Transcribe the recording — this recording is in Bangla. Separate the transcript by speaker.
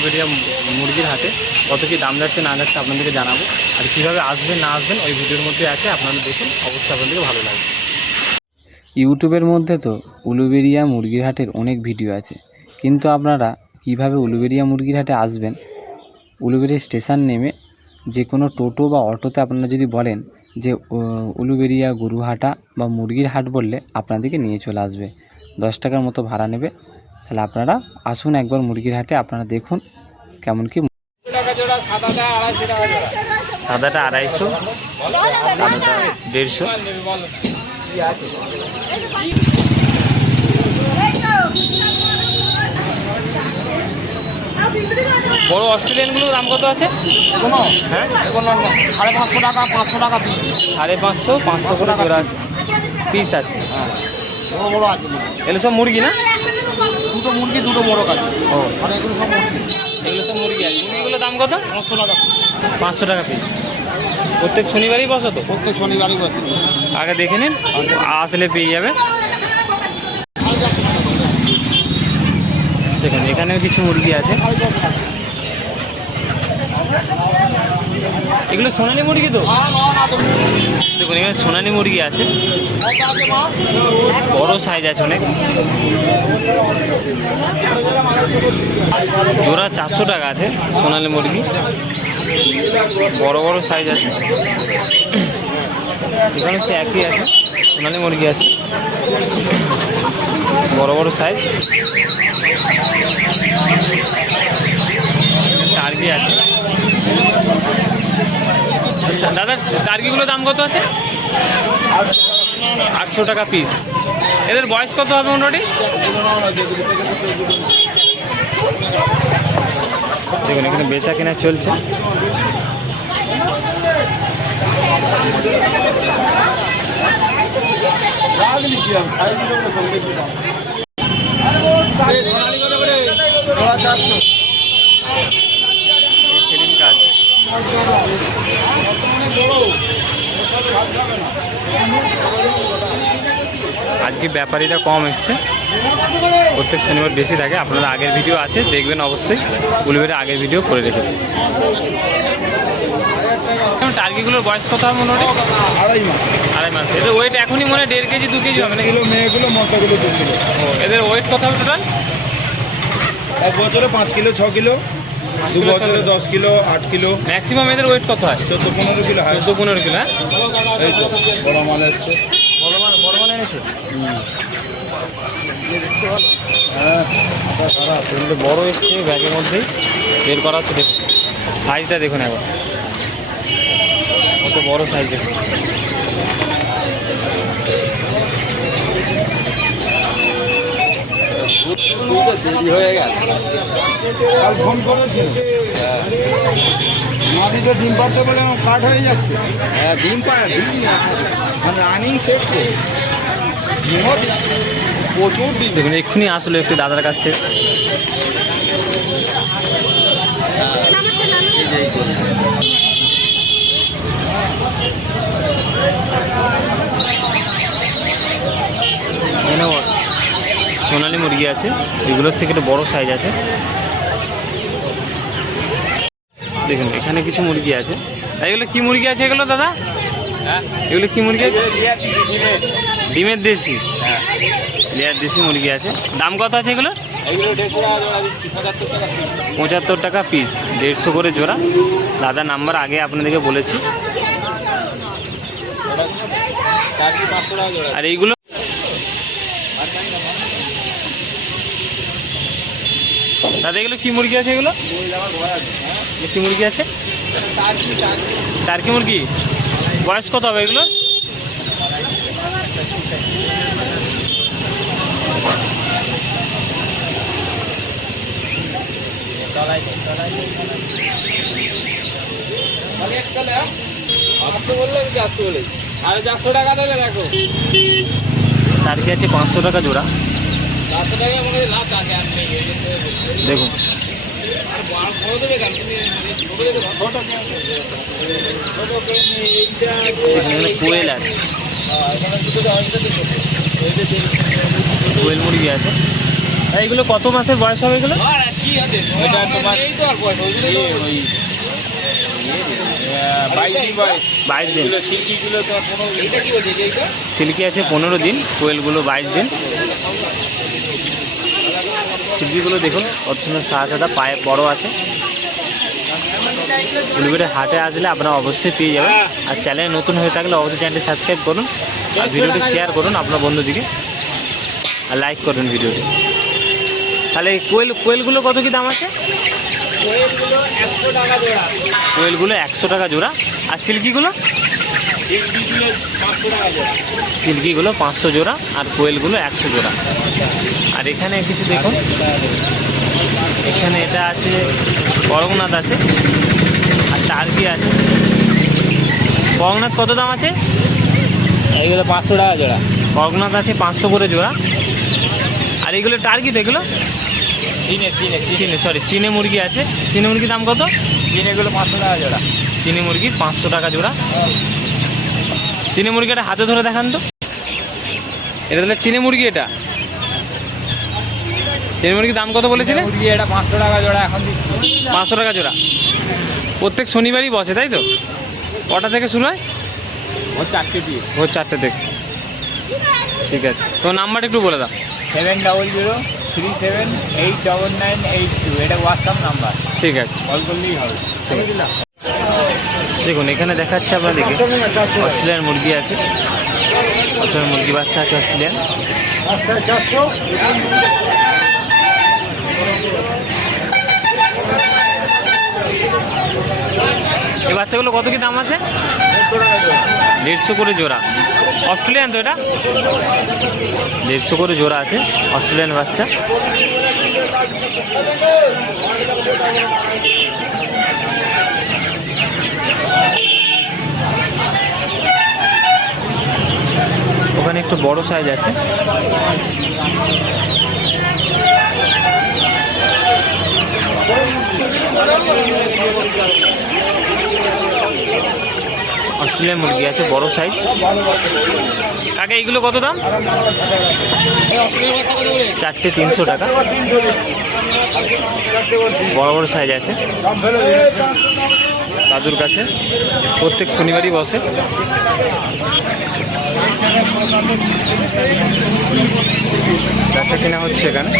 Speaker 1: উলুবেরিয়া মুরগির হাটে কত কী দাম যাচ্ছে না যাচ্ছে আপনাদেরকে জানাব। আর কীভাবে আসবেন, না আসবেন, ওই ভিডিওর মধ্যে আছে, আপনারা দেখুন, অবশ্যই আপনাদেরকে ভালো লাগবে।
Speaker 2: ইউটিউবের মধ্যে তো উলুবেরিয়া মুরগির হাটের অনেক ভিডিও আছে। কিন্তু আপনারা কীভাবে উলুবেরিয়া মুরগির হাটে আসবেন, উলুবেরিয়া স্টেশন নেমে যে কোনো টোটো বা অটোতে আপনারা যদি বলেন যে উলুবেরিয়া গরুহাটা বা মুরগির হাট বললে আপনাদেরকে নিয়ে চলে আসবে। দশ টাকার মতো ভাড়া নেবে তাহলে আপনারা আসুন একবার মুরগির হাটে আপনারা দেখুন কেমন কি
Speaker 1: সাদাটা আড়াইশো দেড়শো। বড় অস্ট্রেলিয়ানগুলোর দাম কত আছে?
Speaker 3: কোনো
Speaker 1: হ্যাঁ?
Speaker 3: কোনো সাড়ে পাঁচশো টাকা পাঁচশো টাকা পিস
Speaker 1: সাড়ে পাঁচশো পাঁচশো করে জোড়া আছে। পিস আছে।
Speaker 3: বড় বড় আছে।
Speaker 1: এগুলো সব মুরগি না?
Speaker 3: মুরগি দুটো মোরগ আছে।
Speaker 1: ও।
Speaker 3: আর এগুলো সব মুরগি।
Speaker 1: এগুলো সব মুরগি আছে। এগুলো দাম কত?
Speaker 3: পাঁচশো টাকা।
Speaker 1: পাঁচশো টাকা পিস প্রত্যেক শনিবারই বসো তো?
Speaker 3: প্রত্যেক শনিবারই বসে।
Speaker 1: আগে দেখে নিন আসলে পেয়ে যাবে। দেখুন এখানেও কিছু মুরগি আছে। এগুলো সোনালি মুরগি তো? দেখুন, এখানে সোনালি মুরগি আছে। বড় সাইজ আছে অনেক। জোড়া চারশো টাকা আছে সোনালি মুরগি। বড় বড় সাইজ আছে। এখানে সে একই আছে, সোনালি মুরগি আছে। বড় বড় সাইজ টার্কি আছে আচ্ছা, দাদা টার্কিগুলোর দাম কত আছে? আটশো টাকা পিস এদের বয়স কত হবে মোটামুটি? দেখুন এখানে বেচা কেনা চলছে। এই সেলিম কাজ আজকে ব্যাপারীরা কম এসছে। প্রত্যেক শনিবার বেশি থাকে। আপনারা আগের ভিডিও আছে দেখবেন অবশ্যই। উলুবের আগের ভিডিও করে রেখেছি। টার্কিগুলোর বয়স কত হবে মোটামুটি?
Speaker 3: আড়াই মাস।
Speaker 1: আড়াই মাস। এদের ওয়েট এখনই মনে হয় দেড় কেজি দু কেজি হবে নাকি?
Speaker 3: এগুলো মেয়েগুলো মোটাগুলো দু কিলো।
Speaker 1: ও, এদের ওয়েট কত হবে টোটাল
Speaker 3: এক বছরে পাঁচ কিলো ছ কিলো। দু বছরে দশ কিলো আট কিলো।
Speaker 1: ম্যাক্সিমাম এদের ওয়েট কত হয়?
Speaker 3: চোদ্দ পনেরো কিলো হয়।
Speaker 1: চোদ্দ পনেরো কিলো হ্যাঁ?
Speaker 3: এই তো বড় মাল এসছে।
Speaker 1: বড় মাল বড় মাল এনেছে?
Speaker 3: হ্যাঁ
Speaker 1: বড় এসছে ব্যাগের মধ্যেই। বের করা হচ্ছে দেখুন। সাইজটা দেখুন একবার। কত বড় সাইজ দেখুন।
Speaker 3: কাল ফোন করেছে। মাদি তো ডিম পাড়তে বলে আমার কাট হয়ে যাচ্ছে। হ্যাঁ ডিম পাড়া ডিম মানে রানিং সেটছে প্রচুর ডিম।
Speaker 1: দেখুন এক্ষুনি আসলো একটু দাদার কাছ থেকে। সোনালি মুরগি আছে। এগুলোর থেকে একটু বড় সাইজ আছে। দেখুন, এখানে কিছু মুরগি আছে। এগুলো কি মুরগি আছে এগুলো, দাদা? এগুলো কি মুরগি আছে? ডিমের দেশি। লেয়ার দেশি মুরগি আছে। দাম কত আছে এগুলো? পঁচাত্তর টাকা পিস দেড়শো করে জোড়া। দাদা নাম্বার আগে আপনাদেরকে বলেছি। আর এইগুলো দাদা, এগুলো কি মুরগি আছে এগুলো? কি মুরগি আছে? টার্কি মুরগি? বয়স কত হবে এগুলো?
Speaker 3: আরে চারশো টাকা দেবে দেখো
Speaker 1: টার্কি আছে পাঁচশো টাকা জোড়া। দেখুন। এখানে কোয়েল আছে। কোয়েল মুরগি আছে। এইগুলো কত মাসের বয়স হবে এগুলো?
Speaker 3: তোমার বাইশ দিন। পনেরো
Speaker 1: সিল্কি আছে পনেরো দিন কোয়েলগুলো বাইশ দিন। সিল্কিগুলো দেখুন কত সুন্দর সাদা সাদা পায়ে বড় আছে। উলুবেড়ে হাটে আসলে আপনারা অবশ্যই পেয়ে যাবেন। আর চ্যানেল নতুন হয়ে থাকলে অবশ্যই চ্যানেলটি সাবস্ক্রাইব করুন। আর ভিডিওটি শেয়ার করুন আপনার বন্ধুদিকে আর লাইক করুন ভিডিওটি। তাহলে এই কোয়েল কোয়েলগুলো কত কি দাম আছে? কোয়েলগুলো একশো টাকা জোড়া। আর সিল্কিগুলো? সিল্কিগুলো পাঁচশো জোড়া। আর কোয়েলগুলো একশো জোড়া। আর এখানে কিছু দেখুন। এখানে এটা আছে করগনাথ আছে আর টার্কি আছে। করগনাথ কত দাম আছে?
Speaker 3: এইগুলো পাঁচশো টাকা জোড়া।
Speaker 1: করগনাথ আছে পাঁচশো করে জোড়া। আর এগুলো টার্কি তো এগুলো?
Speaker 3: চিনে চিনে
Speaker 1: চিনে। সরি চিনে মুরগি আছে। চিনে মুরগির দাম কত?
Speaker 3: চিনেগুলো পাঁচশো টাকা জোড়া।
Speaker 1: চিনি মুরগি পাঁচশো টাকা জোড়া। চিনি মুরগিটা হাতে ধরে দেখান তো। এটা তাহলে চিনি মুরগি এটা? চিনি মুরগির দাম কত বলেছিলে?
Speaker 3: মুরগি এটা পাঁচশো টাকা জোড়া এখন দিচ্ছি।
Speaker 1: পাঁচশো টাকা জোড়া। প্রত্যেক শনিবারই বসে তাই তো? কটা থেকে শুরু হয়?
Speaker 3: ও চারটে দিয়ে।
Speaker 1: ভোর চারটে থেকে। ঠিক আছে। তো নাম্বারটা একটু বলে দাও।
Speaker 3: Seven double zero three seven eight double nine eight two এটা হোয়াটসঅ্যাপ নাম্বার
Speaker 1: ঠিক আছে।
Speaker 3: কল করলেই হবে।
Speaker 1: দেখুন এখানে দেখাচ্ছে আপনাদেরকে। অস্ট্রেলিয়ান মুরগি আছে। অস্ট্রেলিয়ান মুরগি বাচ্চা আছে অস্ট্রেলিয়ান। এই বাচ্চাগুলো কত কি দাম আছে? দেড়শো করে জোড়া। অস্ট্রেলিয়ান তো এটা? দেড়শো করে জোড়া আছে অস্ট্রেলিয়ান বাচ্চা। ওখানে একটু বড় সাইজ আছে। অস্ট্রেলিয়ান মুরগি আছে, বড় সাইজ কাকে, এইগুলো কত দাম? চারটে তিনশো টাকা। বড় বড় সাইজ আছে। দাদুর কাছে। প্রত্যেক শনিবারই বসে। বেচা কেনা হচ্ছে এখানে।